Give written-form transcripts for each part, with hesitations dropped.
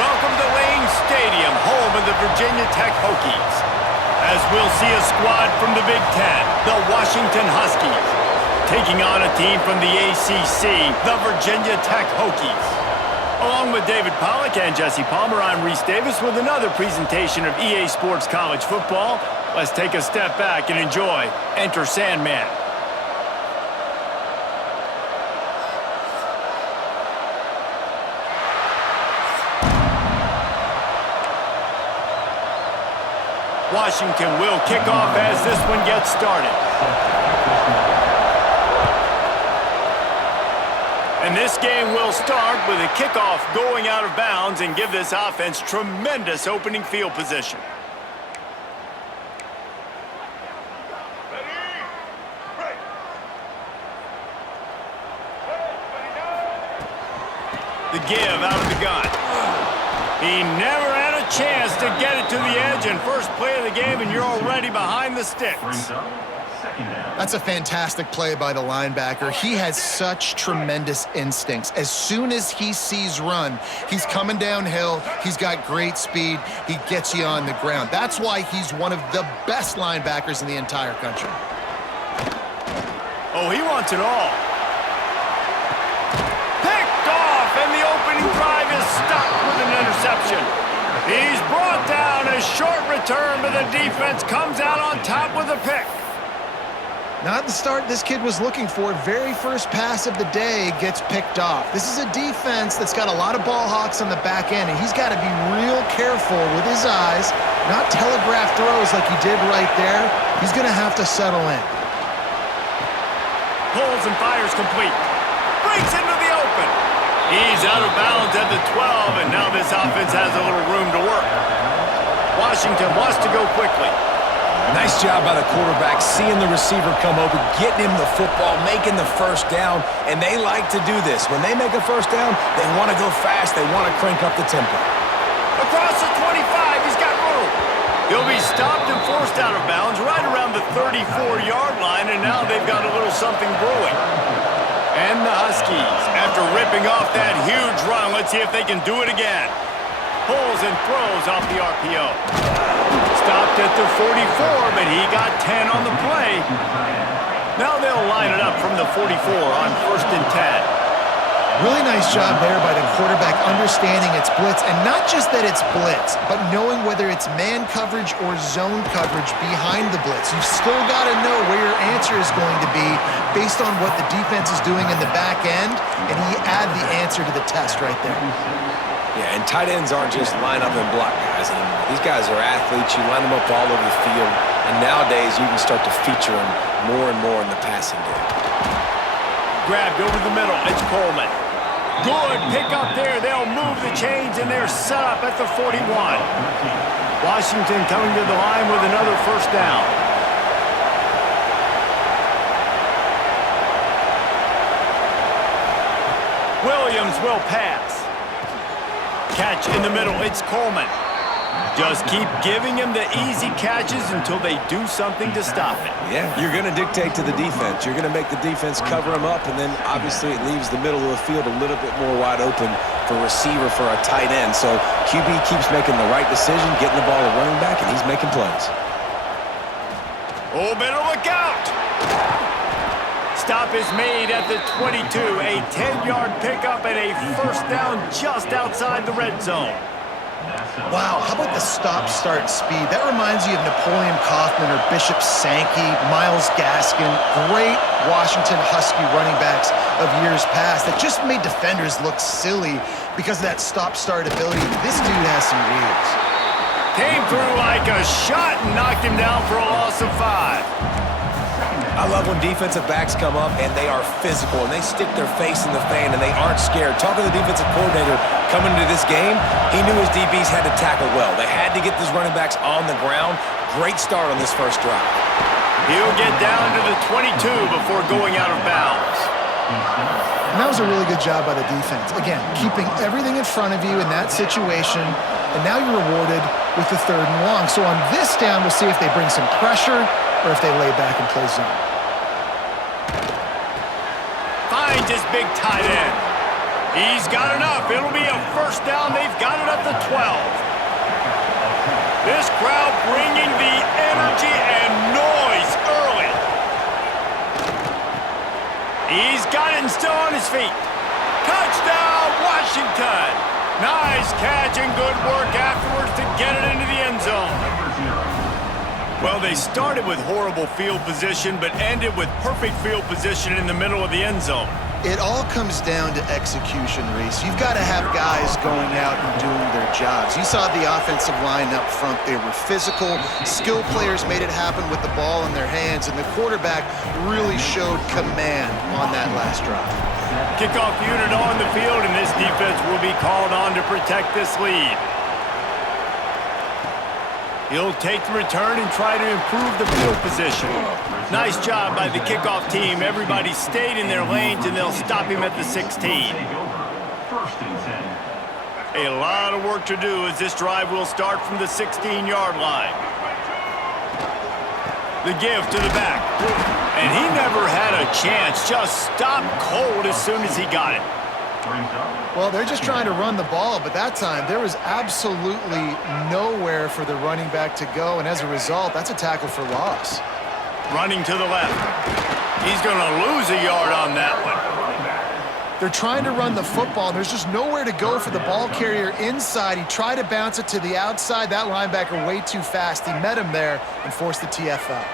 Welcome to Lane Stadium, home of the Virginia Tech Hokies. As we'll see a squad from the Big Ten, the Washington Huskies, taking on a team from the ACC, the Virginia Tech Hokies. Along with David Pollack and Jesse Palmer, I'm Reese Davis with another presentation of EA Sports College Football. Let's take a step back and enjoy Enter Sandman. Washington will kick off as this one gets started. And this game will start with a kickoff going out of bounds and give this offense tremendous opening field position. The give out of the gun. He never had a chance to get it to the edge, and first play of the game, and you're already behind the sticks. That's a fantastic play by the linebacker. He has such tremendous instincts. As soon as he sees run, he's coming downhill. He's got great speed. He gets you on the ground. That's why he's one of the best linebackers in the entire country. Oh, he wants it all. Picked off, and the opening drive is stopped with an interception. He's brought down. A short return, but the defense comes out on top with a pick. Not the start this kid was looking for. Very first pass of the day gets picked off. This is a defense that's got a lot of ball hawks on the back end, and he's got to be real careful with his eyes, not telegraph throws like he did right there. He's going to have to settle in. Pulls and fires complete. Breaks into the open. He's out of bounds at the 12, and now this offense has a little room to work. Washington wants to go quickly. Nice job by the quarterback, seeing the receiver come open, getting him the football, making the first down, and they like to do this. When they make a first down, they want to go fast, they want to crank up the tempo. Across the 25, he's got room. He'll be stopped and forced out of bounds right around the 34-yard line, and now they've got a little something brewing. And the Huskies, after ripping off that huge run, let's see if they can do it again. Pulls and throws off the RPO. Stopped at the 44, but he got 10 on the play. Now they'll line it up from the 44 on 1st and 10. Really nice job there by the quarterback understanding it's blitz, and not just that it's blitz, but knowing whether it's man coverage or zone coverage behind the blitz. You've still got to know where your answer is going to be based on what the defense is doing in the back end, and he add the answer to the test right there. Yeah, and tight ends aren't just line up and block guys anymore. These guys are athletes. You line them up all over the field, and nowadays you can start to feature them more and more in the passing game. Grabbed over the middle. It's Coleman. Good pick up there. They'll move the chains, and they're set up at the 41. Washington coming to the line with another first down. Williams will pass. Catch in the middle. It's Coleman. Just keep giving him the easy catches until they do something to stop it. Yeah, you're going to dictate to the defense. You're going to make the defense cover him up, and then obviously it leaves the middle of the field a little bit more wide open for receiver for a tight end. So QB keeps making the right decision, getting the ball to running back, and he's making plays. Oh, better look out. Stop is made at the 22. A 10-yard pickup and a first down just outside the red zone. Wow, how about the stop-start speed? That reminds you of Napoleon Kaufman or Bishop Sankey, Myles Gaskin, great Washington Husky running backs of years past that just made defenders look silly because of that stop-start ability. This dude has some wheels. Came through like a shot and knocked him down for a loss of 5. I love when defensive backs come up and they are physical and they stick their face in the fan and they aren't scared. Talking to the defensive coordinator coming into this game, he knew his DBs had to tackle well. They had to get these running backs on the ground. Great start on this first drive. He'll get down to the 22 before going out of bounds. And that was a really good job by the defense. Again, keeping everything in front of you in that situation, and now you're rewarded with the 3rd and long. So on this down, we'll see if they bring some pressure or if they lay back and play zone. Finds his big tight end. He's got enough. It'll be a first down. They've got it at the 12. This crowd bringing the energy and noise early. He's got it and still on his feet. Touchdown, Washington. Nice catch and good work afterwards to get it into the end zone. Well, they started with horrible field position, but ended with perfect field position in the middle of the end zone. It all comes down to execution, Reese. You've got to have guys going out and doing their jobs. You saw the offensive line up front. They were physical. Skill players made it happen with the ball in their hands, and the quarterback really showed command on that last drive. Kickoff unit on the field, and this defense will be called on to protect this lead. He'll take the return and try to improve the field position. Nice job by the kickoff team. Everybody stayed in their lanes, and they'll stop him at the 16. A lot of work to do as this drive will start from the 16-yard line. The give to the back. And he never had a chance. Just stopped cold as soon as he got it. Well, they're just trying to run the ball, but that time there was absolutely nowhere for the running back to go, and as a result, that's a tackle for loss. Running to the left. He's going to lose a yard on that one. They're trying to run the football, and there's just nowhere to go for the ball carrier inside. He tried to bounce it to the outside. That linebacker way too fast. He met him there and forced the TFL.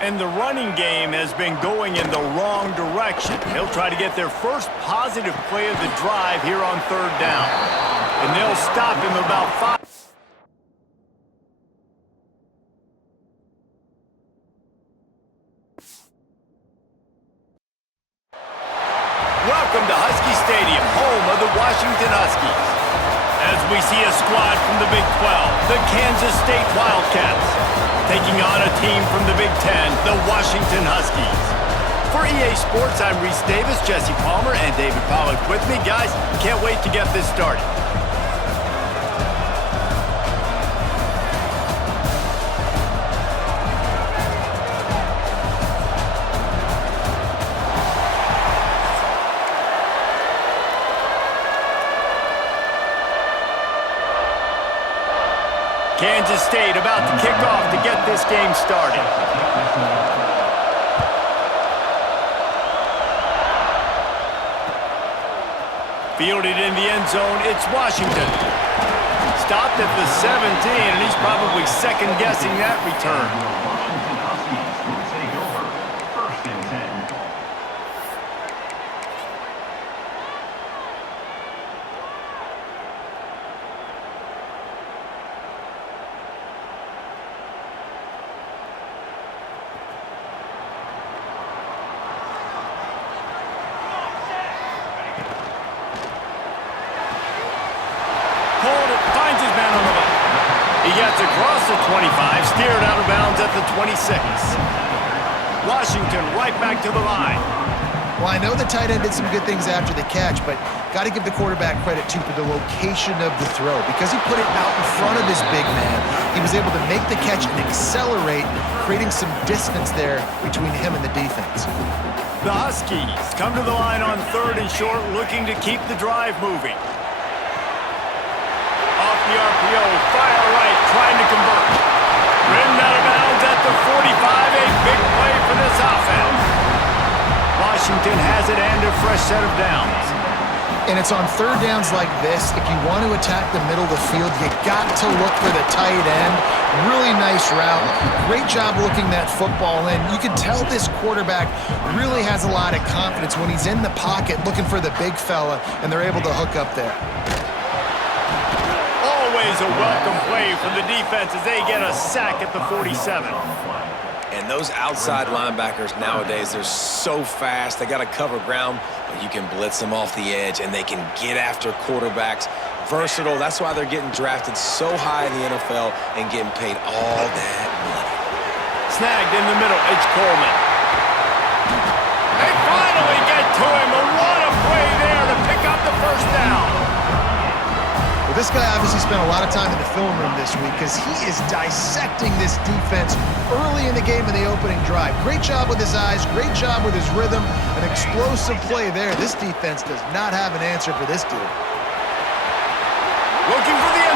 And the running game has been going in the wrong direction. He'll try to get their first positive play of the drive here on third down. And they'll stop him about 5. Welcome to Husky Stadium, home of the Washington Huskies. As we see a squad from the Big 12, the Kansas State Wildcats, taking on a team from the Big 10, the Washington Huskies. For EA Sports, I'm Reese Davis, Jesse Palmer, and David Pollack with me. Guys, can't wait to get this started. Kansas State about to kick off to get this game started. Fielded in the end zone, it's Washington. Stopped at the 17, and he's probably second-guessing that return. He gets across the 25, steered out of bounds at the 26. Washington right back to the line. Well, I know the tight end did some good things after the catch, but got to give the quarterback credit, too, for the location of the throw. Because he put it out in front of his big man, he was able to make the catch and accelerate, creating some distance there between him and the defense. The Huskies come to the line on third and short, looking to keep the drive moving. Off the RPO, fire right, trying to convert. Rimmed out of bounds at the 45, a big play for this offense. Washington has it and a fresh set of downs. And it's on third downs like this, if you want to attack the middle of the field, you got to look for the tight end. Really nice route. Great job looking that football in. You can tell this quarterback really has a lot of confidence when he's in the pocket looking for the big fella, and they're able to hook up there. Always a welcome play from the defense as they get a sack at the 47. And those outside linebackers nowadays, they're so fast. They got to cover ground, but you can blitz them off the edge, and they can get after quarterbacks. Versatile. That's why they're getting drafted so high in the NFL and getting paid all that money. Snagged in the middle. It's Coleman. They finally get to him. What a play there to pick up the first down. Well, this guy obviously spent a lot of time in the film room this week because he is dissecting this defense early in the game in the opening drive. Great job with his eyes, great job with his rhythm, an explosive play there. This defense does not have an answer for this dude.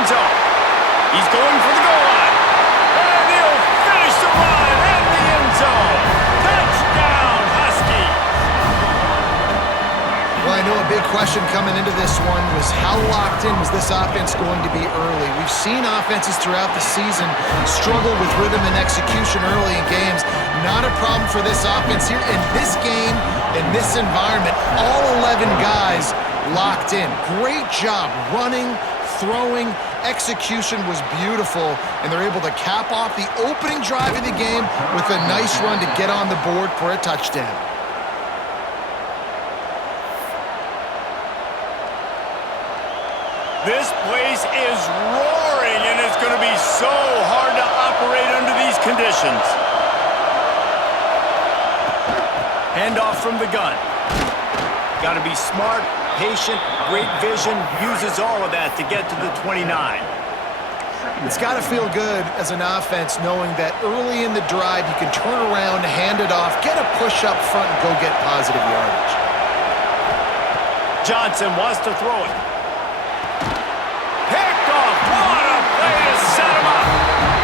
end zone. He's going for the goal line. And he'll finish the run in the end zone. Touchdown, Huskies. Well, I know a big question coming into this one was how locked in was this offense going to be early? We've seen offenses throughout the season struggle with rhythm and execution early in games. Not a problem for this offense here. In this game, in this environment, all 11 guys locked in. Great job running, throwing, execution was beautiful, and they're able to cap off the opening drive of the game with a nice run to get on the board for a touchdown. This place is roaring, and it's going to be so hard to operate under these conditions. Handoff from the gun. Got to be smart, patient, great vision, uses all of that to get to the 29. It's got to feel good as an offense knowing that early in the drive you can turn around, hand it off, get a push up front, and go get positive yardage. Johnson wants to throw it. Picked off. What a play to set him up.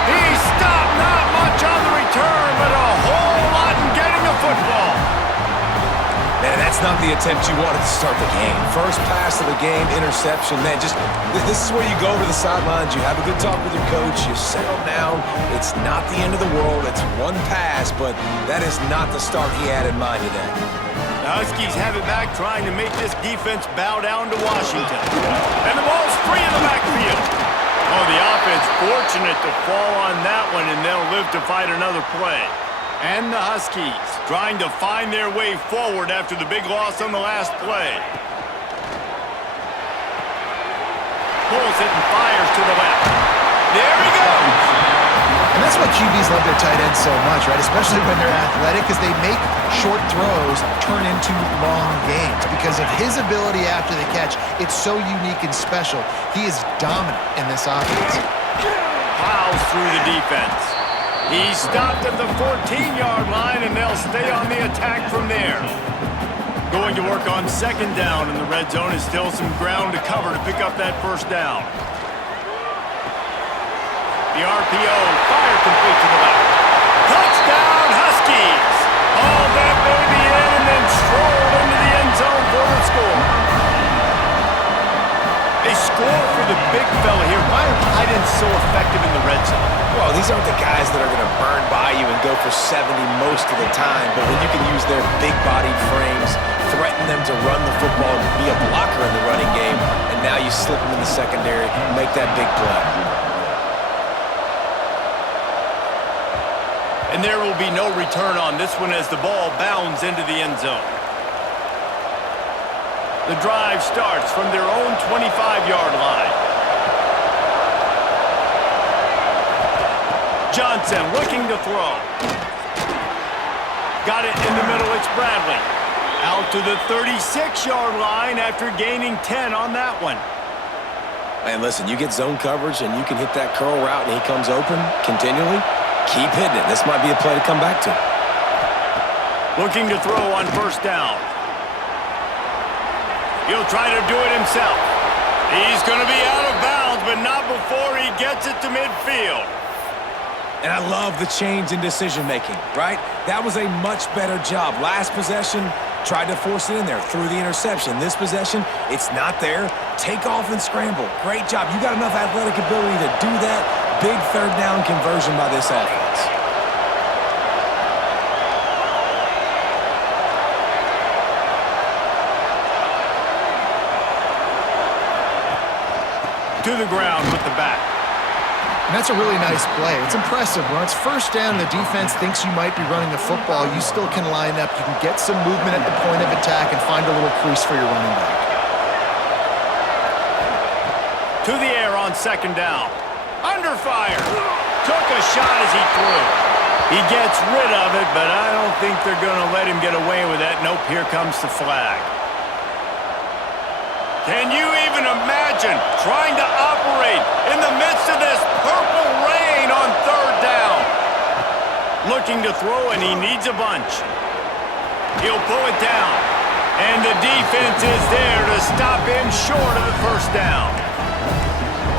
He stopped not much on the return, but a whole lot in getting the football. Man, that's not the attempt you wanted to start the game. First pass of the game, interception. Man, just this is where you go over the sidelines. You have a good talk with your coach. You settle down. It's not the end of the world. It's one pass, but that is not the start he had in mind today. The Huskies have it back, trying to make this defense bow down to Washington. And the ball's free in the backfield. Oh, the offense fortunate to fall on that one, and they'll live to fight another play. And the Huskies trying to find their way forward after the big loss on the last play. Pulls it and fires to the left. There he goes. And that's why QBs love their tight ends so much, right? Especially when they're athletic, because they make short throws turn into long gains. Because of his ability after the catch, it's so unique and special. He is dominant in this offense. Plows through the defense. He stopped at the 14-yard line, and they'll stay on the attack from there. Going to work on second down, and the red zone is still some ground to cover to pick up that first down. The RPO, fire complete to the left. Touchdown, Huskies! All that baby in and then strolled into the end zone for the score. They score for the big fella here. Why are tight ends so effective in the red zone? Well, these aren't the guys that are going to burn by you and go for 70 most of the time, but when you can use their big-bodied frames, threaten them to run the football and be a blocker in the running game, and now you slip them in the secondary and make that big play. And there will be no return on this one as the ball bounds into the end zone. The drive starts from their own 25-yard line. Johnson looking to throw. Got it in the middle, it's Bradley. Out to the 36-yard line after gaining 10 on that one. And listen, you get zone coverage and you can hit that curl route and he comes open continually. Keep hitting it. This might be a play to come back to. Looking to throw on first down. He'll try to do it himself. He's going to be out of bounds, but not before he gets it to midfield. And I love the change in decision-making, right? That was a much better job. Last possession, tried to force it in there, threw the interception. This possession, it's not there. Take off and scramble. Great job. You got enough athletic ability to do that. Big third down conversion by this offense. To the ground with the back. And that's a really nice play. It's impressive. When it's first down, the defense thinks you might be running the football. You still can line up. You can get some movement at the point of attack and find a little crease for your running back. To the air on second down. Under fire. Took a shot as he threw. He gets rid of it, but I don't think they're going to let him get away with that. Nope, here comes the flag. Can you even imagine trying to operate in the midst of this purple rain on third down? Looking to throw, and he needs a bunch. He'll pull it down, and the defense is there to stop him short of the first down.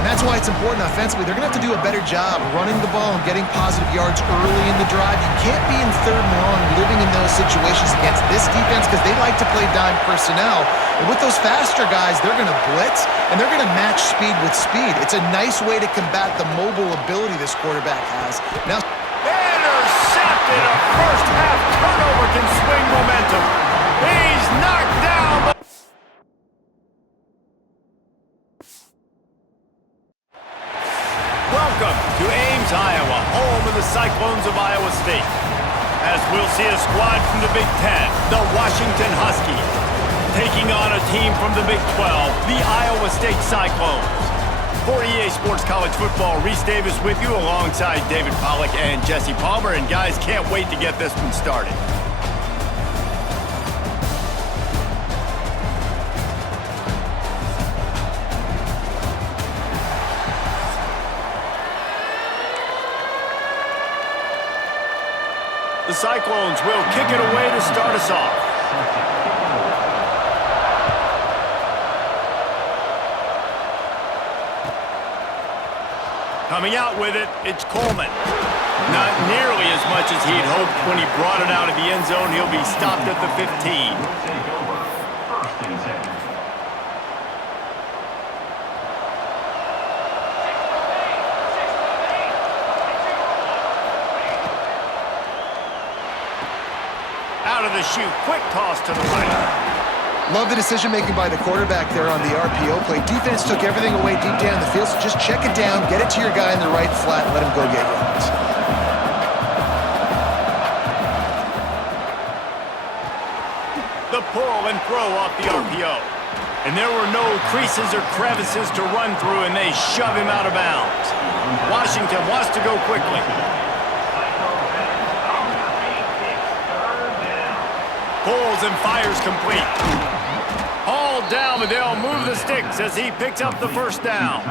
And that's That's why it's important offensively. They're going to have to do a better job running the ball and getting positive yards early in the drive. You can't be in third and long living in those situations against this defense because they like to play dime personnel. And with those faster guys, they're going to blitz, and they're going to match speed with speed. It's a nice way to combat the mobile ability this quarterback has. Now, intercepted. A first-half turnover can swing momentum. He's knocked down. Welcome to Ames, Iowa, home of the Cyclones of Iowa State. As we'll see a squad from the Big Ten, the Washington Huskies, taking on a team from the Big 12, the Iowa State Cyclones. For EA Sports College Football, Reese Davis with you alongside David Pollack and Jesse Palmer. And guys, can't wait to get this one started. The Cyclones will kick it away to start us off. Coming out with it, it's Coleman. Not nearly as much as he'd hoped when he brought it out of the end zone. He'll be stopped at the 15. Out of the chute, quick toss to the right. Love the decision-making by the quarterback there on the RPO play. Defense took everything away deep down the field, so just check it down, get it to your guy in the right flat, and let him go get yards. The pull and throw off the RPO. And there were no creases or crevices to run through, and they shove him out of bounds. Washington wants to go quickly. Pulls and fires complete. Hauled down, but they'll move the sticks as he picks up the first down.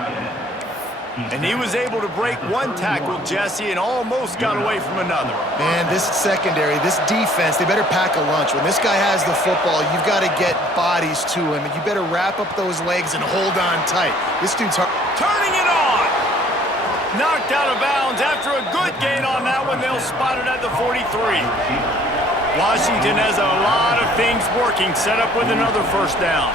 And he was able to break one tackle, Jesse, and almost got away from another. Man, this secondary, this defense, they better pack a lunch. When this guy has the football, you've got to get bodies to him, and you better wrap up those legs and hold on tight. This dude's hard. Turning it on! Knocked out of bounds after a good gain on that one. They'll spot it at the 43. Washington has a lot of things working, set up with another first down.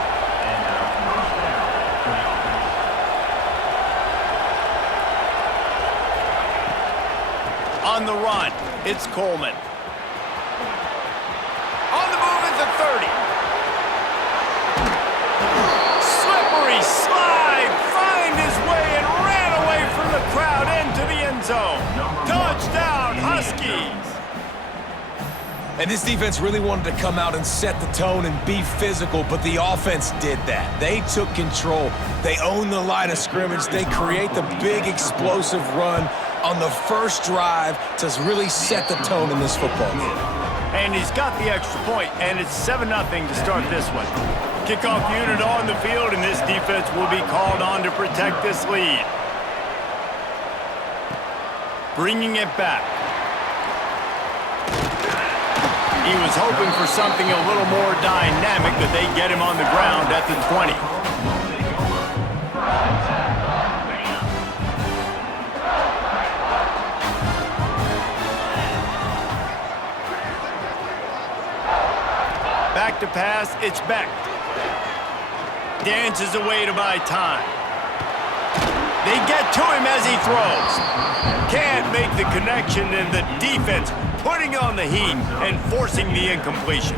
On the run, it's Coleman. On the move at the 30. Slippery slide, find his way and ran away from the crowd into the end zone. Touchdown, Huskies. And this defense really wanted to come out and set the tone and be physical, but the offense did that. They took control. They owned the line of scrimmage. They create the big explosive run on the first drive to really set the tone in this football game. And he's got the extra point, and it's 7-0 to start this one. Kickoff unit on the field, and this defense will be called on to protect this lead. Bringing it back. He was hoping for something a little more dynamic, but they get him on the ground at the 20. Back to pass, it's Beck. Dances away to buy time. They get to him as he throws. Can't make the connection, and the defense putting on the heat and forcing the incompletion.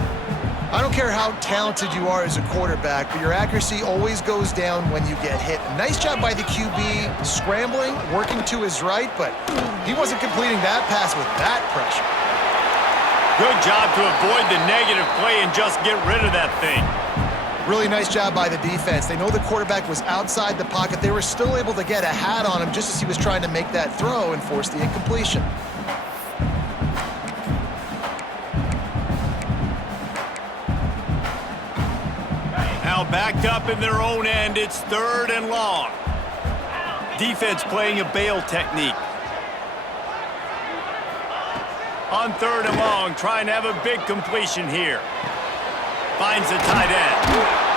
I don't care how talented you are as a quarterback, but your accuracy always goes down when you get hit. Nice job by the QB scrambling, working to his right, but he wasn't completing that pass with that pressure. Good job to avoid the negative play and just get rid of that thing. Really nice job by the defense. They know the quarterback was outside the pocket. They were still able to get a hat on him just as he was trying to make that throw and force the incompletion. Now backed up in their own end, it's 3rd and long. Defense playing a bail technique. On 3rd and long, trying to have a big completion here. Finds the tight end.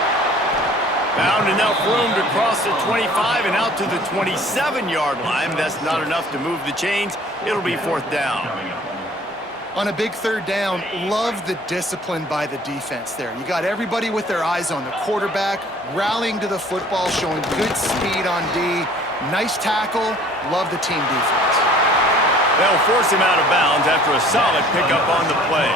Found enough room to cross the 25 and out to the 27-yard line. That's not enough to move the chains. It'll be 4th down. On a big 3rd down, love the discipline by the defense there. You got everybody with their eyes on the quarterback, rallying to the football, showing good speed on D. Nice tackle. Love the team defense. They'll force him out of bounds after a solid pickup on the play.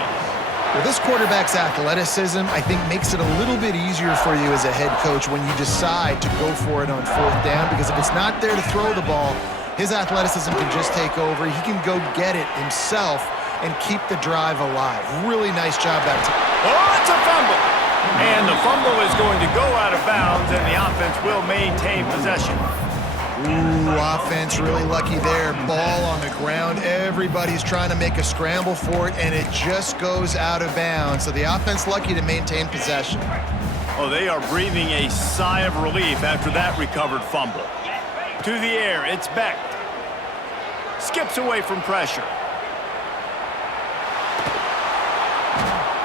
Well, this quarterback's athleticism, I think, makes it a little bit easier for you as a head coach when you decide to go for it on 4th down, because if it's not there to throw the ball, his athleticism can just take over. He can go get it himself and keep the drive alive. Really nice job that time. Oh, it's a fumble. And the fumble is going to go out of bounds, and the offense will maintain possession. Ooh, offense really lucky there. Ball on the ground. Everybody's trying to make a scramble for it, and it just goes out of bounds. So the offense lucky to maintain possession. Oh, they are breathing a sigh of relief after that recovered fumble. To the air, it's Beck. Skips away from pressure.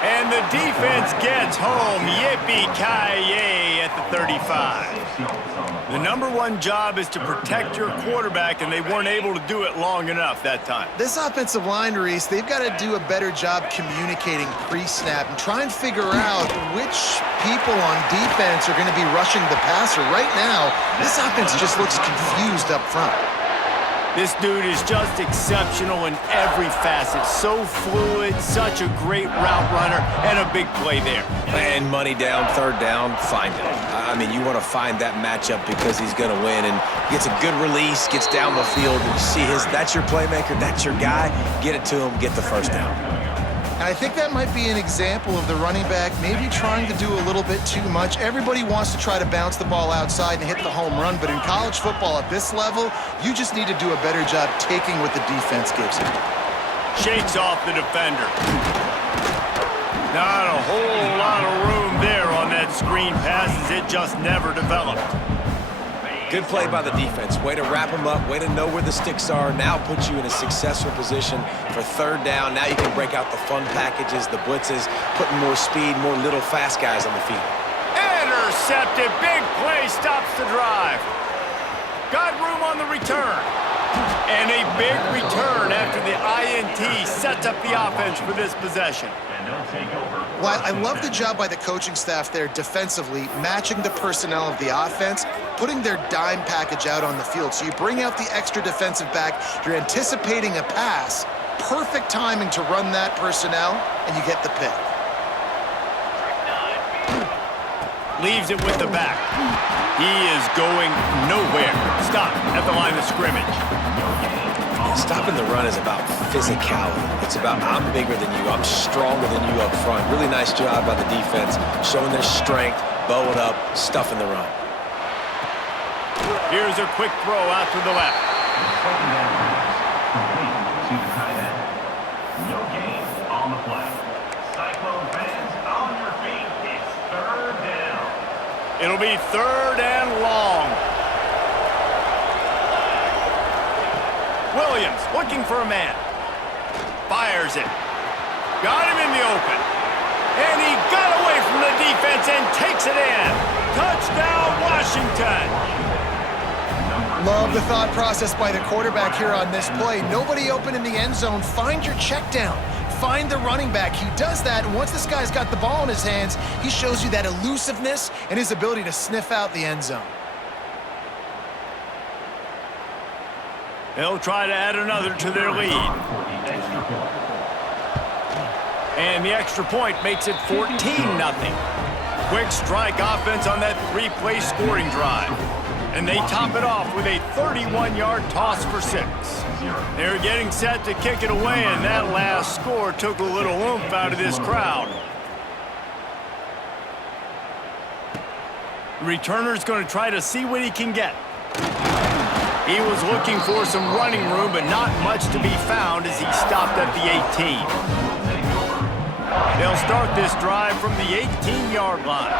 And the defense gets home. Yippee-ki-yay at the 35. The #1 job is to protect your quarterback, and they weren't able to do it long enough that time. This offensive line, Reese, they've got to do a better job communicating pre-snap and try and figure out which people on defense are going to be rushing the passer. Right now, this offense just looks confused up front. This dude is just exceptional in every facet. So fluid, such a great route runner, and a big play there. And money down, 3rd down, find him. I mean, you want to find that matchup because he's going to win, and gets a good release, gets down the field, and you see that's your playmaker, that's your guy. Get it to him, get the 1st down. And I think that might be an example of the running back maybe trying to do a little bit too much. Everybody wants to try to bounce the ball outside and hit the home run, but in college football at this level, you just need to do a better job taking what the defense gives you. Shakes off the defender. Not a whole lot of room there on that screen pass, as it just never developed. Good play by the defense. Way to wrap them up. Way to know where the sticks are. Now put you in a successful position for 3rd down. Now you can break out the fun packages, the blitzes, putting more speed, more little fast guys on the field. Intercepted. Big play stops the drive. Got room on the return. And a big return after the INT sets up the offense for this possession. Well, I love the job by the coaching staff there defensively, matching the personnel of the offense, putting their dime package out on the field. So you bring out the extra defensive back, you're anticipating a pass, perfect timing to run that personnel, and you get the pick. Leaves it with the back. He is going nowhere. Stop at the line of scrimmage. Stopping the run is about physicality. It's about I'm bigger than you, I'm stronger than you up front. Really nice job by the defense, showing their strength, bow it up, stuffing the run. Here's a quick throw out to the left. No gain on the play. Cyclone fans on your feet. It's 3rd down. It'll be 3rd and long. Williams looking for a man. Fires it. Got him in the open. And he got away from the defense and takes it in. Touchdown, Washington. Love the thought process by the quarterback here on this play. Nobody open in the end zone. Find your check down. Find the running back. He does that, and once this guy's got the ball in his hands, he shows you that elusiveness and his ability to sniff out the end zone. They'll try to add another to their lead. And the extra point makes it 14-0. Quick strike offense on that 3-play scoring drive. And they top it off with a 31-yard toss for 6. They're getting set to kick it away, and that last score took a little oomph out of this crowd. The returner's going to try to see what he can get. He was looking for some running room, but not much to be found as he stopped at the 18. They'll start this drive from the 18-yard line.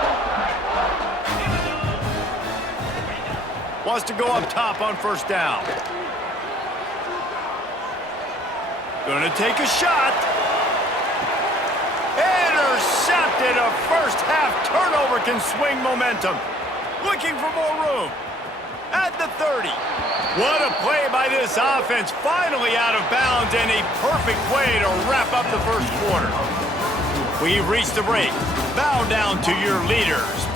Wants to go up top on 1st down. Gonna take a shot. Intercepted. A first-half turnover can swing momentum. looking for more room. At the 30. What a play by this offense. Finally out of bounds, and a perfect way to wrap up the first quarter. We've reached the break. Bow down to your leaders.